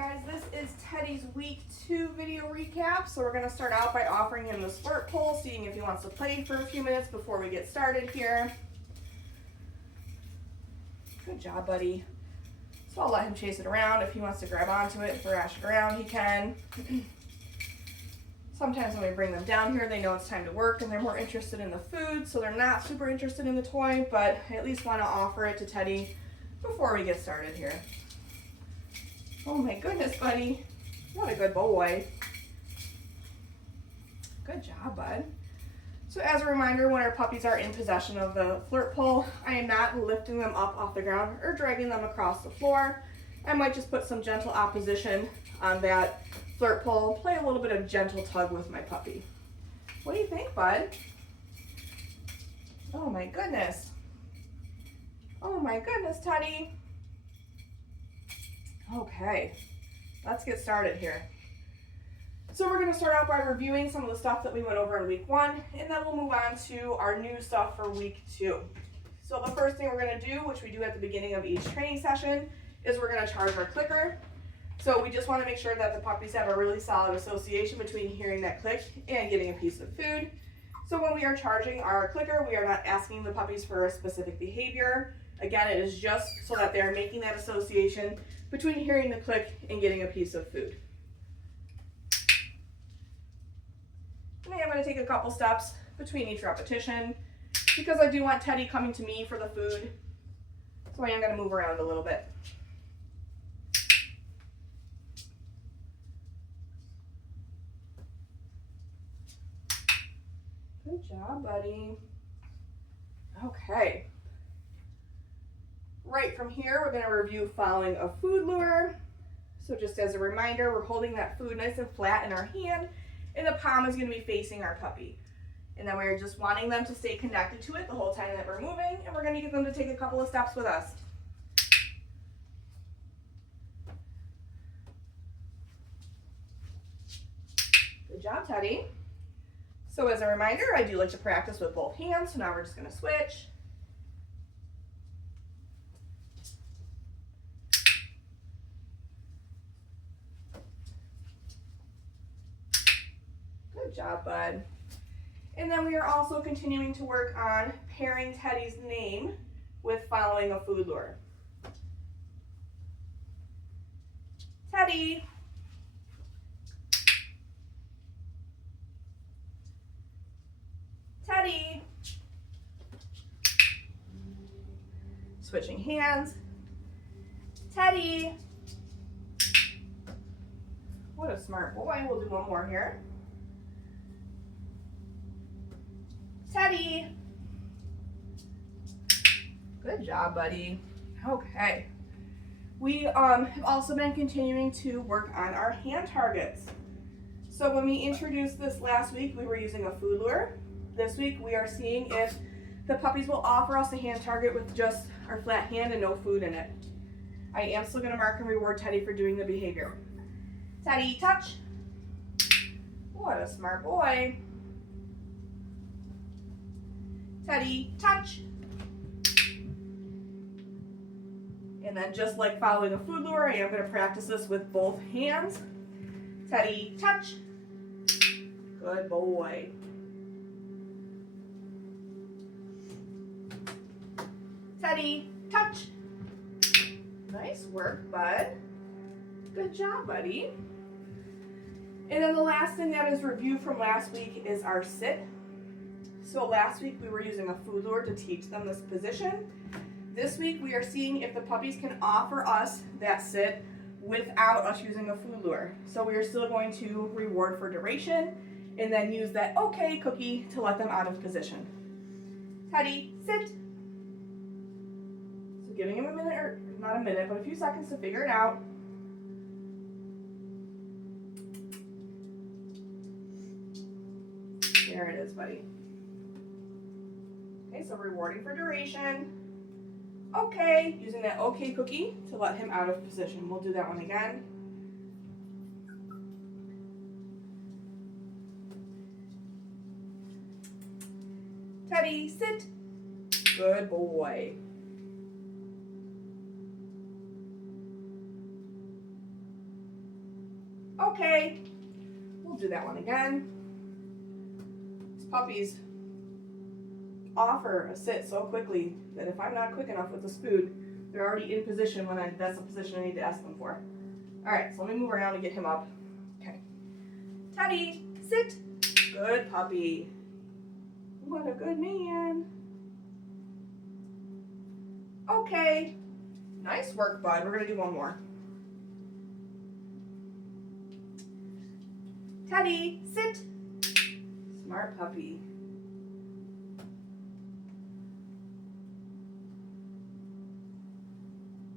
guys, this is Teddy's week 2 video recap. So we're going to start out by offering him the squirt pole, seeing if he wants to play for a few minutes before we get started here. Good job, buddy. So I'll let him chase it around. If he wants to grab onto it and thrash it around, he can. Sometimes when we bring them down here, they know it's time to work and they're more interested in the food, so they're not super interested in the toy, but I at least want to offer it to Teddy before we get started here. Oh my goodness, buddy. What a good boy. Good job, bud. So as a reminder, when our puppies are in possession of the flirt pole, I am not lifting them up off the ground or dragging them across the floor. I might just put some gentle opposition on that flirt pole, play a little bit of gentle tug with my puppy. What do you think, bud? Oh my goodness. Oh my goodness, Teddy. Okay, let's get started here. So we're going to start out by reviewing some of the stuff that we went over in week 1, and then we'll move on to our new stuff for week 2. So the first thing we're going to do, which we do at the beginning of each training session, is we're going to charge our clicker. So we just want to make sure that the puppies have a really solid association between hearing that click and getting a piece of food. So when we are charging our clicker, we are not asking the puppies for a specific behavior. Again, it is just so that they are making that association between hearing the click and getting a piece of food. And I'm going to take a couple steps between each repetition because I do want Teddy coming to me for the food. So I am going to move around a little bit. Good job, buddy. Okay. Right from here, we're going to review following a food lure. So just as a reminder, we're holding that food nice and flat in our hand, and the palm is going to be facing our puppy. And then we're just wanting them to stay connected to it the whole time that we're moving, and we're going to get them to take a couple of steps with us. Good job, Teddy. So as a reminder, I do like to practice with both hands, so now we're just going to switch. Good job, bud. And then we are also continuing to work on pairing Teddy's name with following a food lure. Teddy. Teddy. Switching hands. Teddy. What a smart boy. We'll do one more here. Teddy. Good job, buddy. Okay. We have also been continuing to work on our hand targets. So when we introduced this last week, we were using a food lure. This week, we are seeing if the puppies will offer us a hand target with just our flat hand and no food in it. I am still going to mark and reward Teddy for doing the behavior. Teddy, touch. What a smart boy. Teddy, touch. And then just like following a food lure, I am going to practice this with both hands. Teddy, touch. Good boy. Teddy, touch. Nice work, bud. Good job, buddy. And then the last thing that is reviewed from last week is our sit. So last week we were using a food lure to teach them this position. This week we are seeing if the puppies can offer us that sit without us using a food lure. So we are still going to reward for duration and then use that okay cookie to let them out of position. Teddy, sit. So giving him a minute, or not a minute, but a few seconds to figure it out. There it is, buddy. Okay, so rewarding for duration. Okay, using that okay cookie to let him out of position. We'll do that one again. Teddy, sit. Good boy. Okay, we'll do that one again. These puppies offer a sit so quickly that if I'm not quick enough with this food, they're already in position when that's the position I need to ask them for. All right, so let me move around and get him up. Okay. Teddy, sit. Good puppy. What a good man. Okay. Nice work, bud. We're gonna do one more. Teddy, sit. Smart puppy.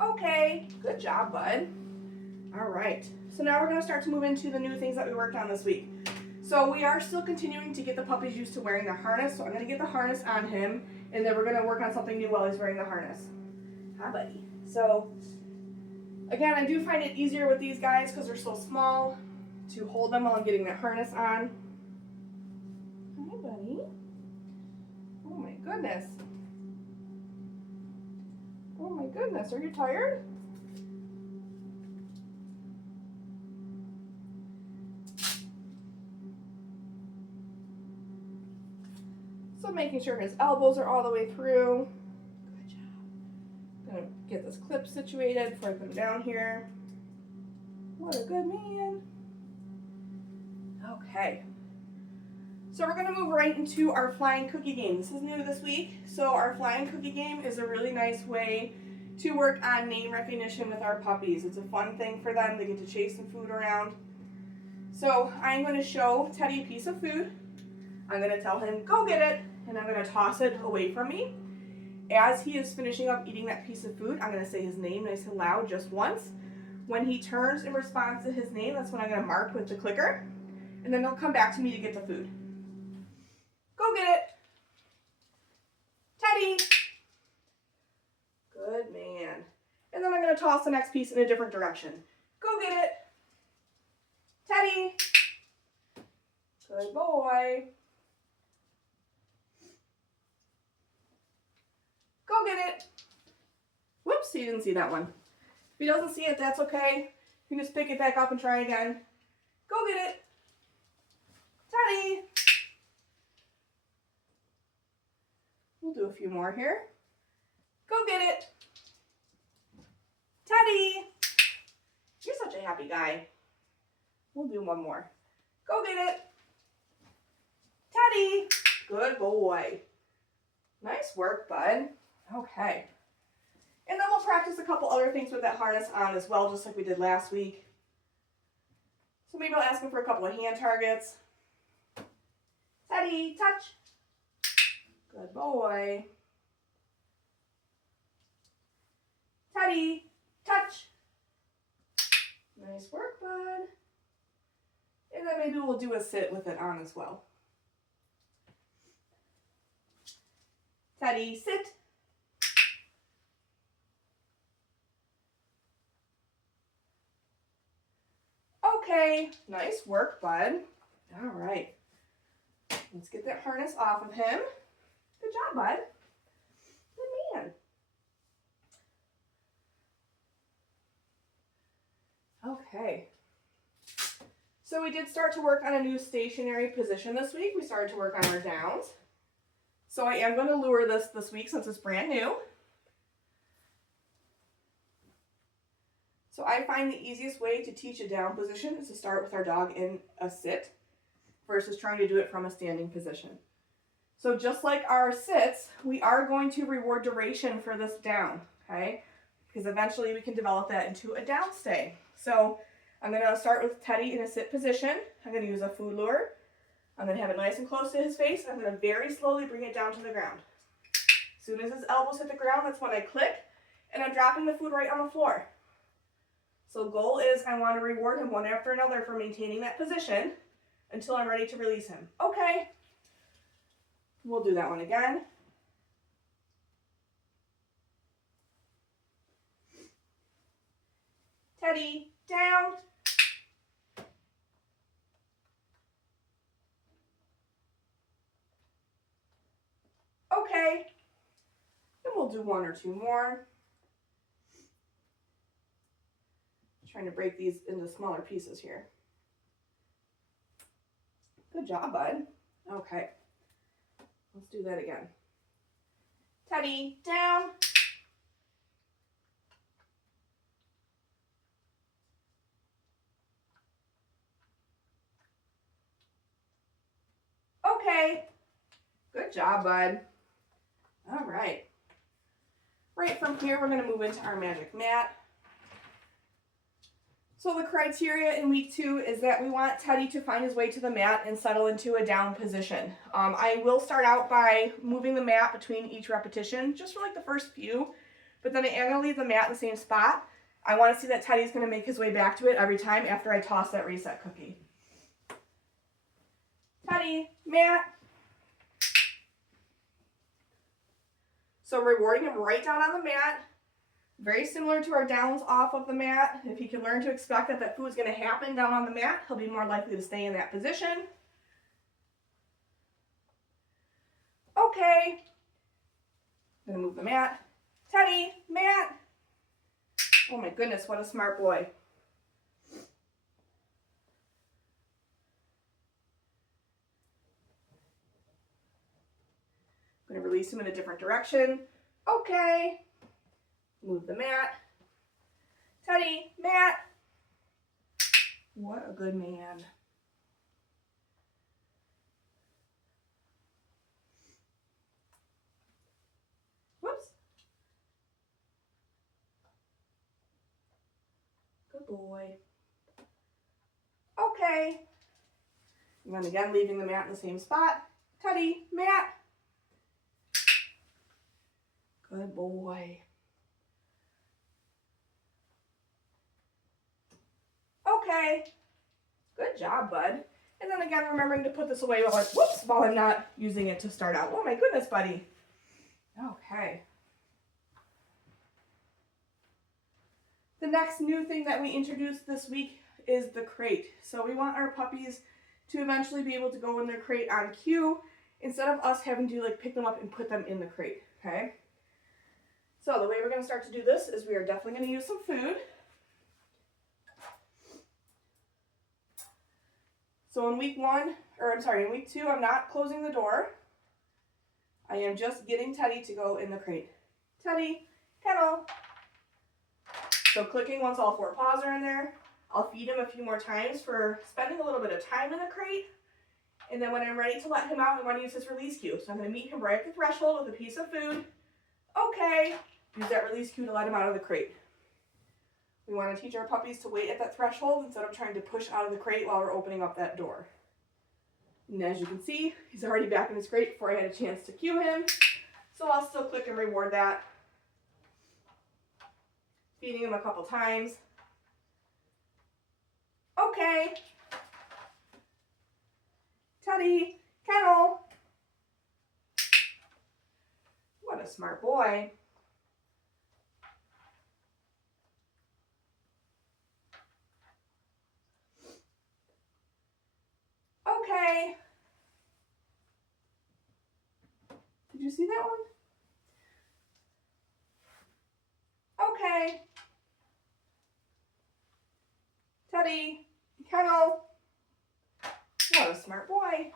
Okay, good job, bud. All right, so now we're gonna start to move into the new things that we worked on this week. So we are still continuing to get the puppies used to wearing the harness. So I'm gonna get the harness on him, and then we're gonna work on something new while he's wearing the harness. Hi, buddy. So again, I do find it easier with these guys because they're so small to hold them while I'm getting that harness on. Hi, buddy. Oh my goodness. Oh my goodness, are you tired? So making sure his elbows are all the way through. Good job. Gonna get this clip situated before I put him down here. What a good man. Okay. So we're gonna move right into our flying cookie game. This is new this week. So our flying cookie game is a really nice way to work on name recognition with our puppies. It's a fun thing for them. They get to chase some food around. So I'm gonna show Teddy a piece of food. I'm gonna tell him, go get it, and I'm gonna toss it away from me. As he is finishing up eating that piece of food, I'm gonna say his name nice and loud just once. When he turns in response to his name, that's when I'm gonna mark with the clicker, and then he'll come back to me to get the food. Go get it. Teddy. Good man. And then I'm gonna toss the next piece in a different direction. Go get it. Teddy. Good boy. Go get it. Whoops, he didn't see that one. If he doesn't see it, that's okay. You can just pick it back up and try again. Go get it. Teddy. We'll do a few more here. Go get it. Teddy. You're such a happy guy. We'll do one more. Go get it. Teddy. Good boy. Nice work, bud. Okay. And then we'll practice a couple other things with that harness on as well, just like we did last week. So maybe I'll ask him for a couple of hand targets. Teddy, touch. Good boy. Teddy, touch. Nice work, bud. And then maybe we'll do a sit with it on as well. Teddy, sit. Okay, nice work, bud. All right. Let's get that harness off of him. Good job, bud. Good man. Okay. So we did start to work on a new stationary position this week. We started to work on our downs. So I am going to lure this week since it's brand new. So I find the easiest way to teach a down position is to start with our dog in a sit versus trying to do it from a standing position. So just like our sits, we are going to reward duration for this down, okay? Because eventually we can develop that into a down stay. So I'm going to start with Teddy in a sit position. I'm going to use a food lure. I'm going to have it nice and close to his face. I'm going to very slowly bring it down to the ground. As soon as his elbows hit the ground, that's when I click, and I'm dropping the food right on the floor. So the goal is I want to reward him one after another for maintaining that position until I'm ready to release him. Okay. We'll do that one again. Teddy, down. Okay. And we'll do one or two more. Trying to break these into smaller pieces here. Good job, bud. Okay. Let's do that again. Teddy, down. Okay. Good job, bud. All right. Right from here, we're going to move into our magic mat. So the criteria in week 2 is that we want Teddy to find his way to the mat and settle into a down position. I will start out by moving the mat between each repetition, just for like the first few, but then I am going to leave the mat in the same spot. I want to see that Teddy's going to make his way back to it every time after I toss that reset cookie. Teddy, mat. So rewarding him right down on the mat. Very similar to our downs off of the mat. If he can learn to expect that that food is going to happen down on the mat, he'll be more likely to stay in that position. Okay. I'm going to move the mat. Teddy, mat. Oh my goodness, what a smart boy. I'm going to release him in a different direction. Okay. Move the mat. Teddy, mat. What a good man. Whoops. Good boy. Okay. And then again, leaving the mat in the same spot. Teddy, mat. Good boy. Okay. Good job, bud. And then again, remembering to put this away while I'm not using it to start out. Oh my goodness, buddy. Okay. The next new thing that we introduced this week is the crate. So we want our puppies to eventually be able to go in their crate on cue instead of us having to like pick them up and put them in the crate, okay? So the way we're going to start to do this is we are definitely going to use some food. So in week 2, I'm not closing the door. I am just getting Teddy to go in the crate. Teddy, kennel. So clicking once all 4 paws are in there. I'll feed him a few more times for spending a little bit of time in the crate. And then when I'm ready to let him out, I want to use his release cue. So I'm going to meet him right at the threshold with a piece of food. Okay. Use that release cue to let him out of the crate. We want to teach our puppies to wait at that threshold instead of trying to push out of the crate while we're opening up that door. And as you can see, he's already back in his crate before I had a chance to cue him. So I'll still click and reward that. Feeding him a couple times. Okay. Teddy, kennel. What a smart boy. Okay. Did you see that one? Okay. Teddy, kennel. What a smart boy.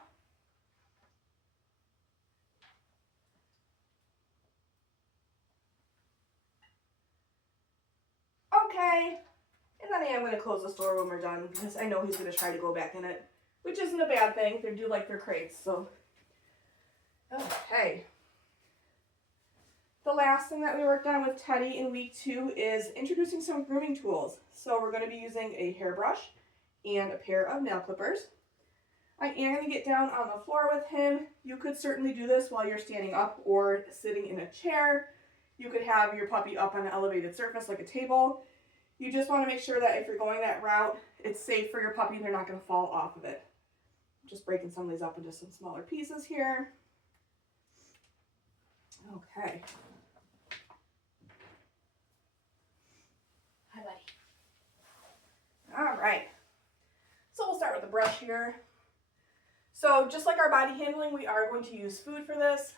Okay. And then I am going to close the door when we're done because I know he's going to try to go back in it, which isn't a bad thing. They do like their crates, so. Okay. The last thing that we worked on with Teddy in week 2 is introducing some grooming tools. So we're going to be using a hairbrush and a pair of nail clippers. I am going to get down on the floor with him. You could certainly do this while you're standing up or sitting in a chair. You could have your puppy up on an elevated surface like a table. You just want to make sure that if you're going that route, it's safe for your puppy and they're not going to fall off of it. Just breaking some of these up into some smaller pieces here. Okay. Hi, buddy. All right. So we'll start with the brush here. So just like our body handling, we are going to use food for this.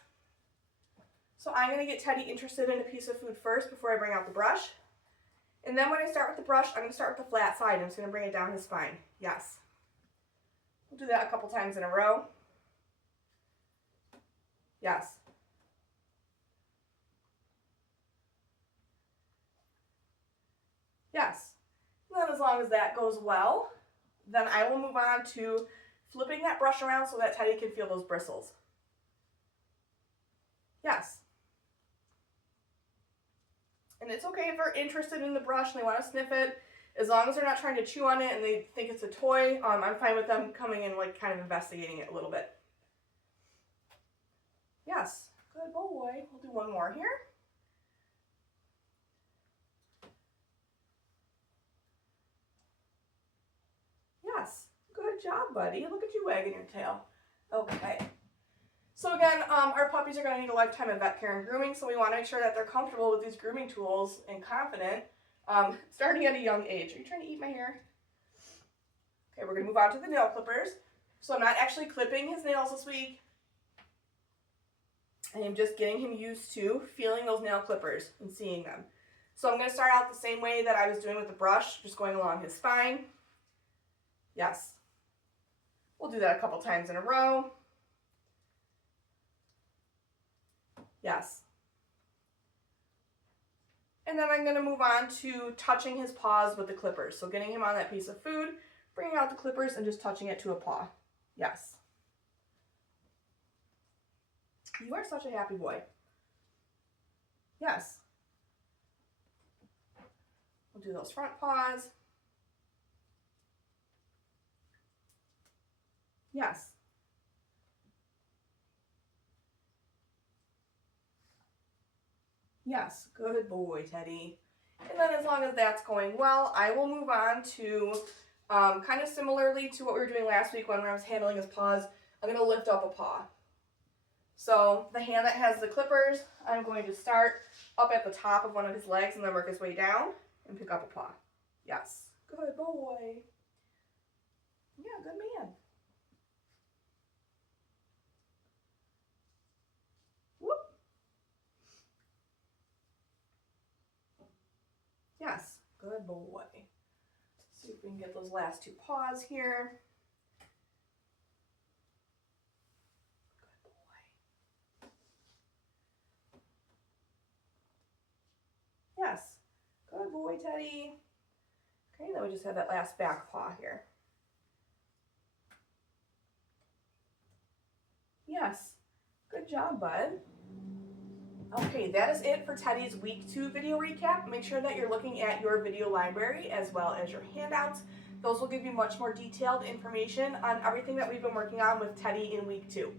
So I'm going to get Teddy interested in a piece of food first before I bring out the brush. And then when I start with the brush, I'm going to start with the flat side. I'm just going to bring it down his spine. Yes. We'll do that a couple times in a row. Yes. Yes. And then as long as that goes well, then I will move on to flipping that brush around so that Teddy can feel those bristles. Yes. And it's okay if they're interested in the brush and they want to sniff it, as long as they're not trying to chew on it and they think it's a toy. I'm fine with them coming in, like, kind of investigating it a little bit. Yes, good boy. We'll do one more here. Yes, good job, buddy. Look at you wagging your tail. Okay. So again, our puppies are going to need a lifetime of vet care and grooming, so we want to make sure that they're comfortable with these grooming tools and confident, starting at a young age. Are you trying to eat my hair? Okay, we're going to move on to the nail clippers. So I'm not actually clipping his nails this week. I am just getting him used to feeling those nail clippers and seeing them. So I'm going to start out the same way that I was doing with the brush, just going along his spine. Yes. We'll do that a couple times in a row. Yes. And then I'm going to move on to touching his paws with the clippers. So getting him on that piece of food, bringing out the clippers and just touching it to a paw. Yes. You are such a happy boy. Yes. We'll do those front paws. Yes. Yes, good boy, Teddy. And then as long as that's going well, I will move on to, kind of similarly to what we were doing last week when I was handling his paws, I'm going to lift up a paw. So the hand that has the clippers, I'm going to start up at the top of one of his legs and then work his way down and pick up a paw. Yes, good boy. Yeah, good man. Whoop. Yes, good boy. Let's see if we can get those last two paws here. Good boy. Yes, good boy, Teddy. Okay, then we just have that last back paw here. Yes, good job, bud. Okay, that is it for Teddy's week 2 video recap. Make sure that you're looking at your video library as well as your handouts. Those will give you much more detailed information on everything that we've been working on with Teddy in week 2.